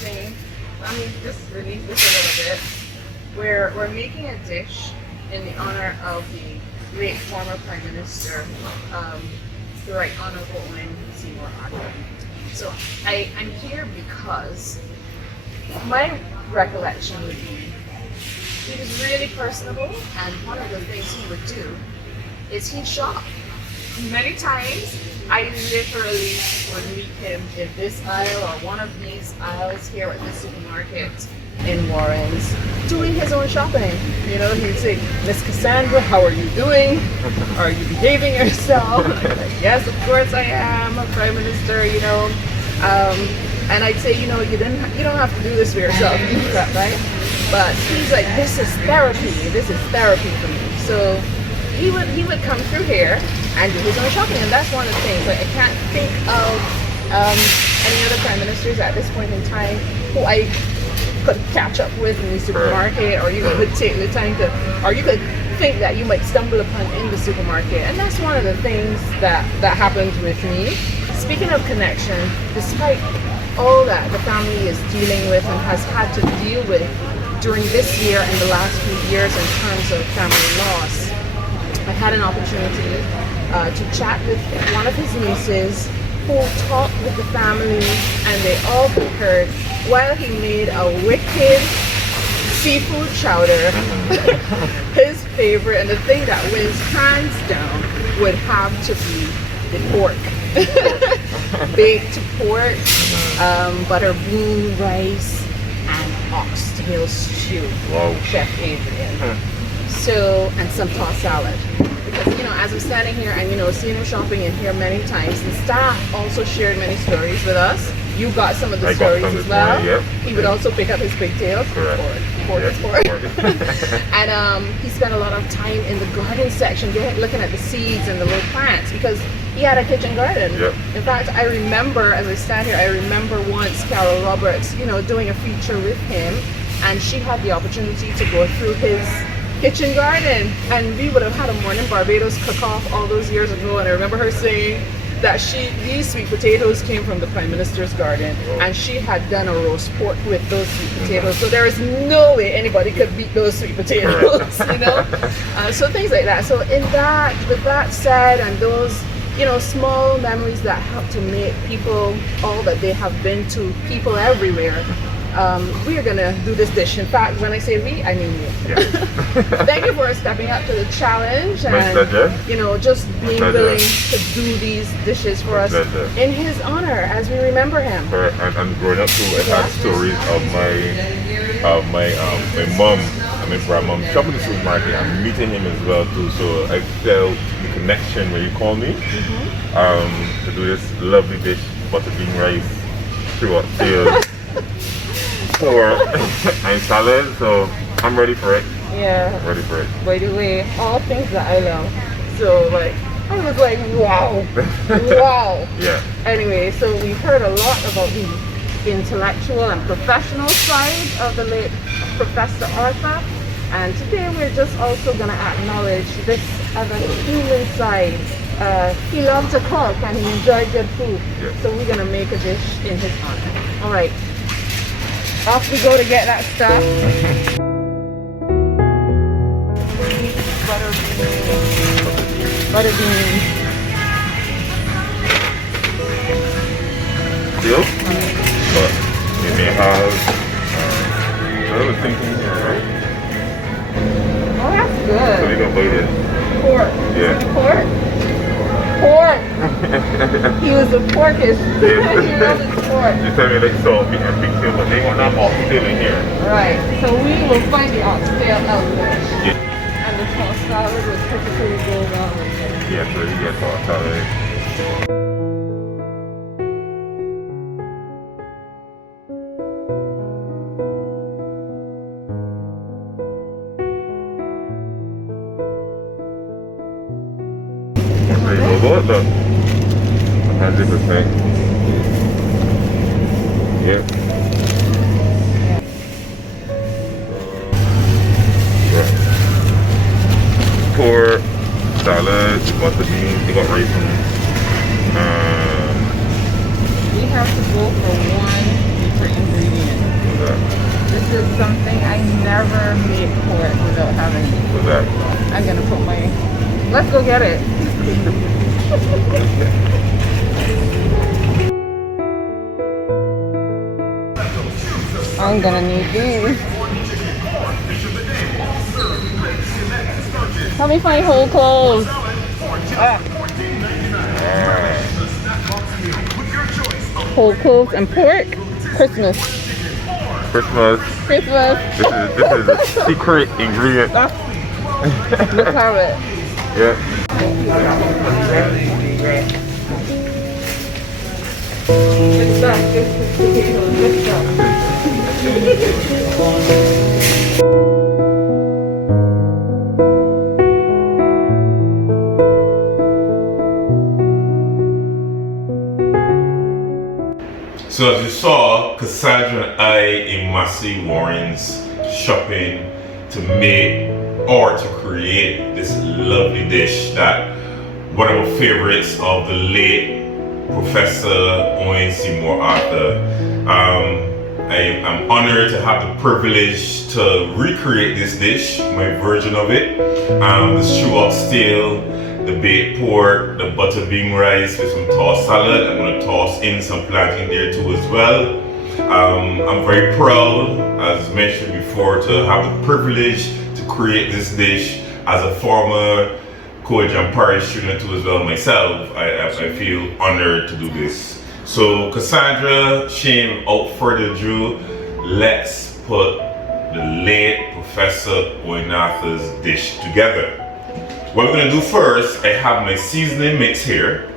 something. Let me just release this a little bit. We're making a dish in the honor of the late former Prime Minister, the Right Honorable Owen Seymour Arthur. So I'm here because my recollection would be he was really personable, and one of the things he would do is he'd shop. Many times I literally would meet him in this aisle or one of these aisles here at the supermarket in Warren's doing his own shopping. You know, he'd say, "Miss Cassandra, how are you doing? Are you behaving yourself?" And I'd like, "Yes, of course I am, a Prime Minister, you know." And I'd say, "You know, you don't have to do this for yourself, you do that, right?" But he's like, "This is therapy. This is therapy for me." So he would come through here and do his own shopping, and that's one of the things. Like, I can't think of any other prime ministers at this point in time who I could catch up with in the supermarket, or you could take the time to, or you could think that you might stumble upon in the supermarket. And that's one of the things that happened with me. Speaking of connection, despite all that the family is dealing with and has had to deal with during this year and the last few years in terms of family loss, I had an opportunity to chat with one of his nieces who talked with the family, and they all concurred while he made a wicked seafood chowder. His favorite, and the thing that wins hands down, would have to be the pork. Baked pork, butter bean rice, and oxtail stew. Wow. Chef Adrian. So, and some tossed salad. Because, you know, as I'm standing here and, you know, seeing him shopping in here many times, the staff also shared many stories with us. You got some of the stories as well. Yep. He would also pick up his pigtails. Pork. And he spent a lot of time in the garden section looking at the seeds and the little plants because he had a kitchen garden. Yep. In fact, I remember, as I stand here, I remember once Carol Roberts, you know, doing a feature with him, and she had the opportunity to go through his kitchen garden, and we would have had a morning Barbados cook-off all those years ago, and I remember her saying that these sweet potatoes came from the Prime Minister's garden, and she had done a roast pork with those sweet potatoes. So there is no way anybody could beat those sweet potatoes, you know. So things like that. So with that said, and those, you know, small memories that help to make people all that they have been to people everywhere. We are gonna do this dish. In fact, when I say we, I mean you. Yeah. Thank you for stepping up to the challenge and you know, just being willing to do these dishes for us in his honor as we remember him. And growing up too, I had stories of my mom. I mean, for my mom shopping in the supermarket and meeting him as well too. So I felt the connection when you called me to do this lovely dish, butter bean rice, Oxtail. And salad, so I'm ready for it. Yeah. I'm ready for it. By the way, all things that I love. So like, I was like, wow. Wow. Yeah. Anyway, so we've heard a lot about the intellectual and professional side of the late Professor Arthur. And today we're just also going to acknowledge this other human side. He loved to cook and he enjoyed good food. Yeah. So we're going to make a dish in his honor. All right. Off we go to get that stuff. Butter beans. Still? But we may have a little thinking here, right? Oh, that's good. So we're going to bite it. Pork. Yeah. Pork? Pork. He was a porkish. He loves his pork. You tell me like salt meat and pigtail, but they want that oxtail in here. Right. So we will find the oxtail elsewhere. Yeah. And the tossed salad was typically goes on with it. Yeah, so you get tossed salad. Robot look. 100%. Yep. Right. Pork, salad, butter beans, you got rice in it. We have to go for one secret ingredient. something I never made pork without having. What's that? I'm gonna put my. Let's go get it. I'm gonna need these. Help me find whole clothes. Whole cloves and pork. Christmas. Christmas. Christmas. This is a secret ingredient. Let's have it. Yeah. Good stuff. Good potatoes. Good stuff. So as you saw, Cassandra and I in Massey Warren's shopping to make or to create this lovely dish that one of my favorites of the late Professor Owen Seymour Arthur. I'm honored to have the privilege to recreate this dish, my version of it. The stew oxtail, the baked pork, the butter bean rice with some tossed salad. I'm going to toss in some plantain there too as well. I'm very proud, as mentioned before, to have the privilege to create this dish as a former Coleridge and Parry student too as well myself. I feel honored to do this. So Cassandra, Shane, without further ado, let's put the late Professor Owen Arthur's dish together. What we're gonna do first, I have my seasoning mix here.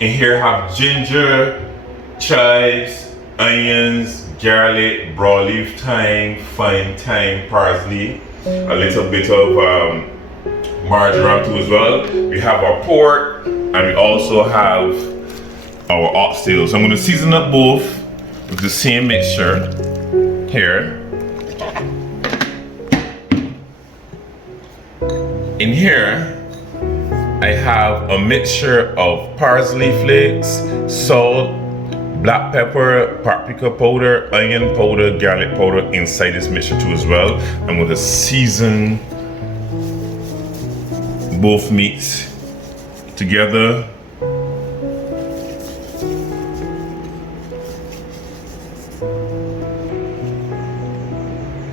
In here I have ginger, chives, onions, garlic, broadleaf thyme, fine thyme, parsley, a little bit of marjoram too as well. We have our pork and we also have our oxtail. So I'm gonna season up both with the same mixture here. In here, I have a mixture of parsley flakes, salt, black pepper, paprika powder, onion powder, garlic powder inside this mixture too as well. I'm going to season both meats together.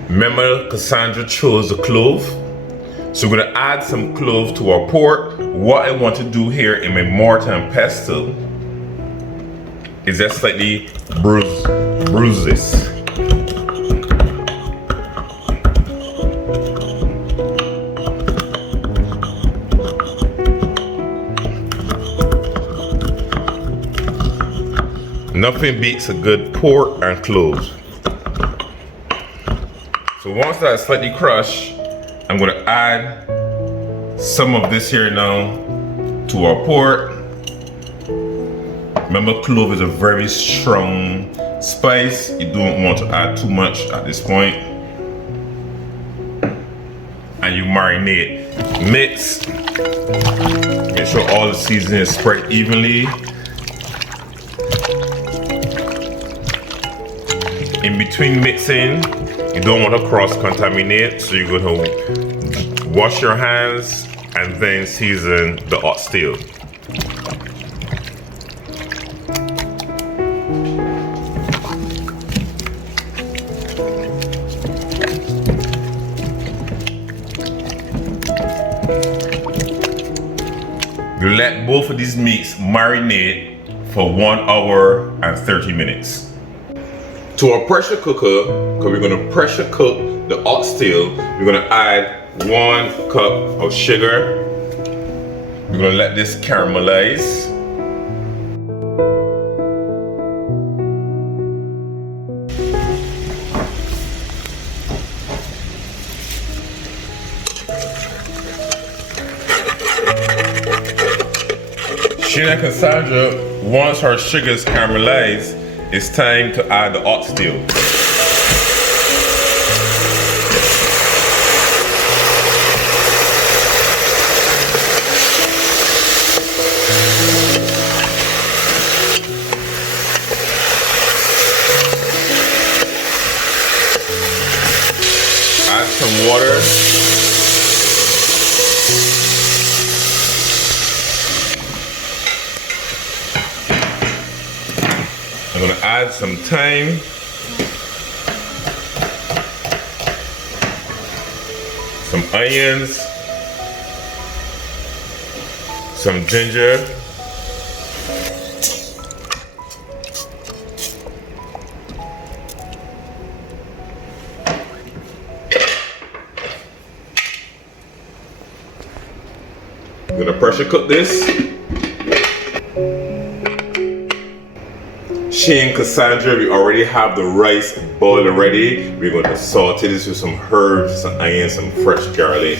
Remember, Cassandra chose a clove. So we're gonna add some clove to our pork. What I want to do here in my mortar and pestle is just slightly bruise this. Nothing beats a good pork and cloves. So once that's slightly crushed, I'm gonna add some of this here now to our pork. Remember, clove is a very strong spice. You don't want to add too much at this point. And you marinate. Mix. Make sure all the seasoning is spread evenly. In between mixing, you don't want to cross-contaminate, so you're going to wash your hands and then season the oxtail. You let both of these meats marinate for 1 hour and 30 minutes. To our pressure cooker, because we're going to pressure cook the oxtail, we're going to add 1 cup of sugar. We're going to let this caramelize. Shane and Cassandra, once her sugar is caramelized, it's time to add the oxtail. some water. I'm gonna add some thyme. Some onions. Some ginger. I'm gonna pressure cook this. Shane, Cassandra, we already have the rice boiled already. We're going to saute this with some herbs, some onions, some fresh garlic.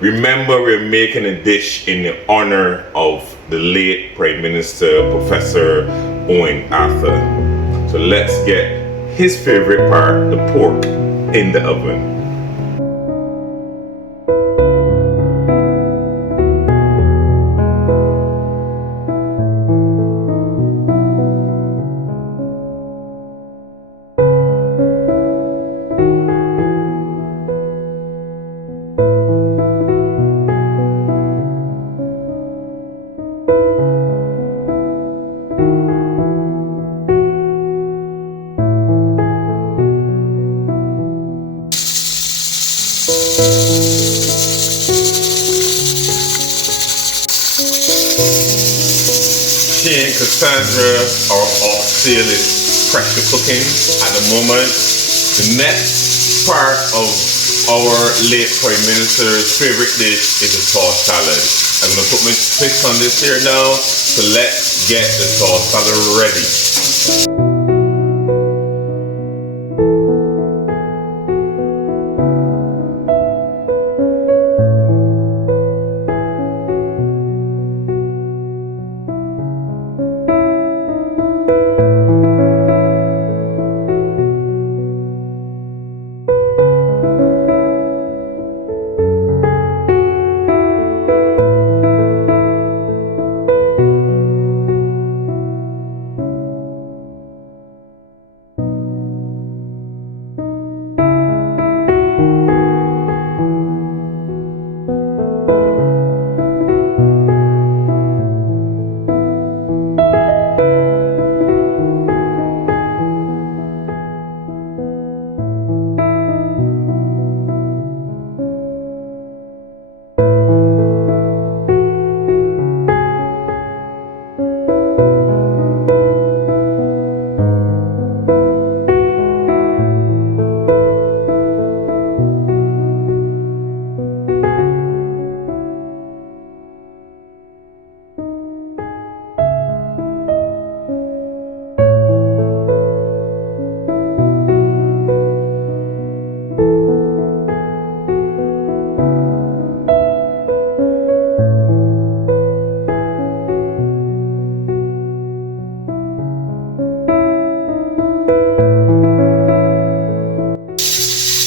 Remember, we're making a dish in the honor of the late Prime Minister, Professor Owen Arthur. So let's get his favorite part, the pork, in the oven. Cassandra, our Oxtail is pressure cooking at the moment. The next part of our late Prime Minister's favorite dish is the sauce salad. I'm going to put my twist on this here now, so let's get the sauce salad ready.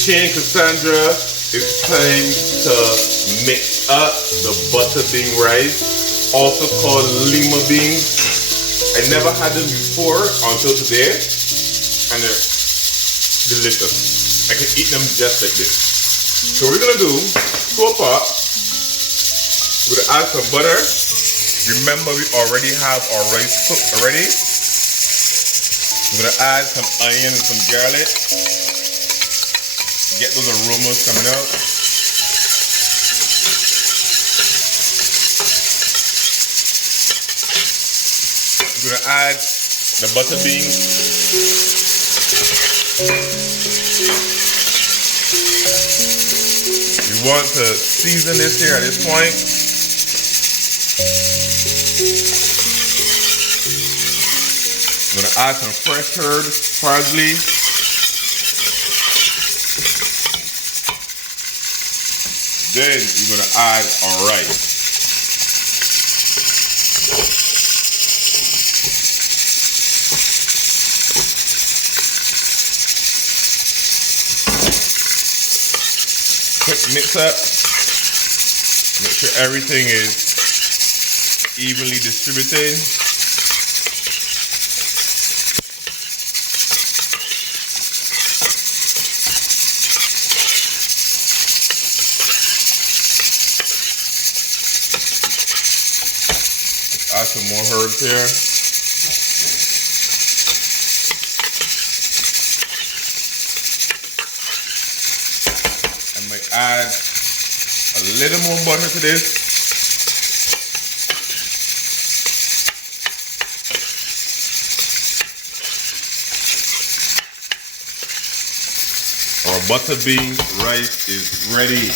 Shane, Cassandra, it's time to mix up the butter bean rice, also called lima beans. I never had them before until today, and they're delicious. I can eat them just like this. So what we're gonna do, to a pot, we're gonna add some butter. Remember, we already have our rice cooked already. We're gonna add some onion and some garlic. Get those aromas coming out. We're gonna add the butter beans. We want to season this here at this point. I'm gonna add some fresh herbs, parsley. Then we're gonna add our rice. Quick mix up. Make sure everything is evenly distributed. some more herbs here. I might add a little more butter to this. Our butter bean rice is ready.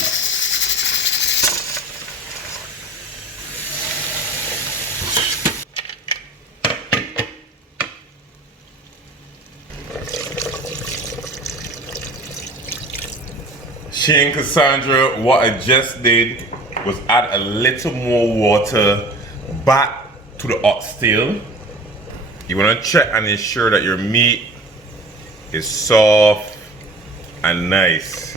She and Cassandra, what I just did was add a little more water back to the oxtail. You want to check and ensure that your meat is soft and nice.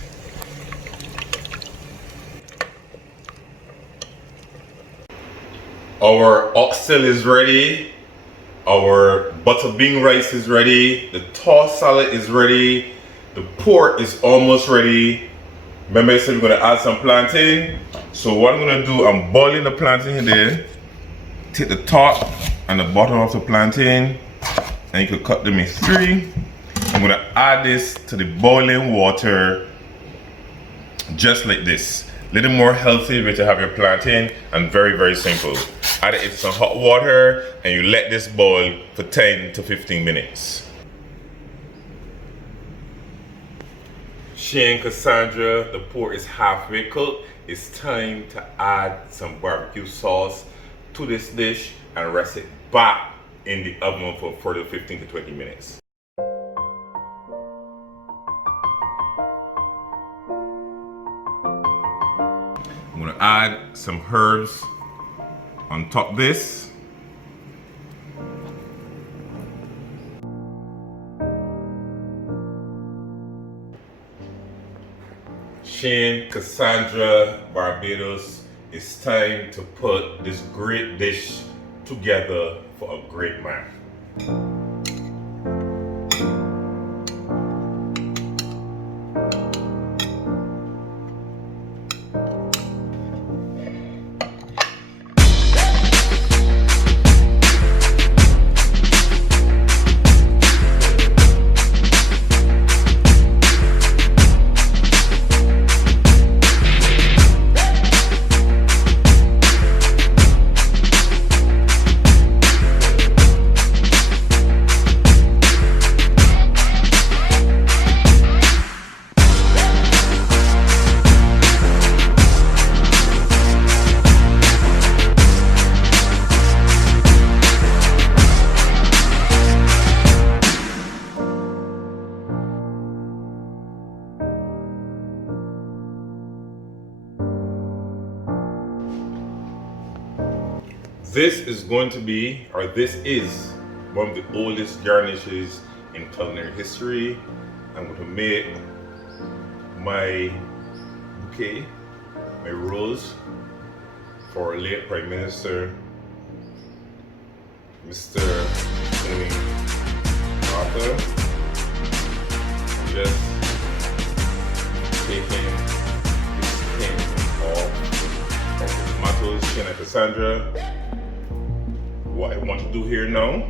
Our oxtail is ready. Our butter bean rice is ready. The tossed salad is ready. The pork is almost ready. Remember I said we're going to add some plantain. So what I'm going to do, I'm boiling the plantain there. Take the top and the bottom of the plantain, and you can cut them in three. I'm going to add this to the boiling water just like this. A little more healthy way to have your plantain, and very, very simple. Add it into some hot water and you let this boil for 10 to 15 minutes. Shane, Cassandra, the pork is halfway cooked. It's time to add some barbecue sauce to this dish and rest it back in the oven for further 15 to 20 minutes. I'm gonna add some herbs on top of this. Shane, Cassandra, Barbados, it's time to put this great dish together for a great man. This is going to be, or this is, one of the oldest garnishes in culinary history. I'm going to make my bouquet, my rose, for our late Prime Minister, Mr. Owen Arthur. Just taking the skin off of the tomatoes, Shane and Cassandra. What I want to do here now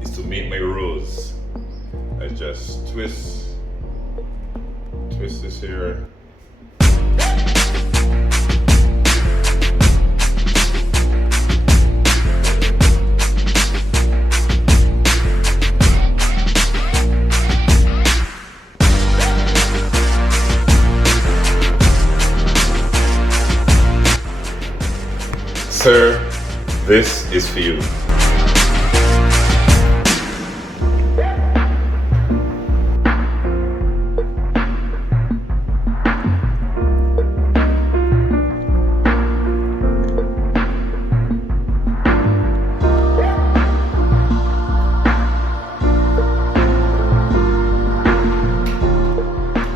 is to make my rose. I just twist this here. Sir, this is for you.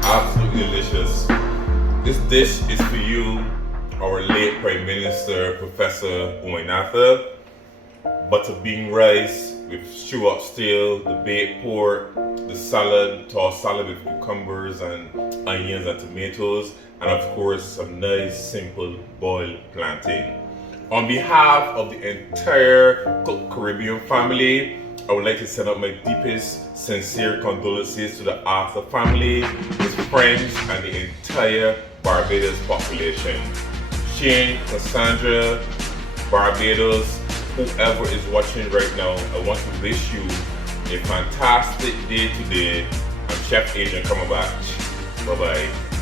Absolutely delicious. This dish is for you, our late Prime Minister, Professor Owen Arthur. Butter bean rice with stew oxtail, the baked pork, the salad, tossed salad with cucumbers and onions and tomatoes, and of course some nice simple boiled plantain. On behalf of the entire Cook Caribbean family, I would like to send out my deepest, sincere condolences to the Arthur family, his friends, and the entire Barbados population. Shane, Cassandra, Barbados, whoever is watching right now, I want to wish you a fantastic day today. I'm Chef Adrian Cumberbatch. Bye-bye.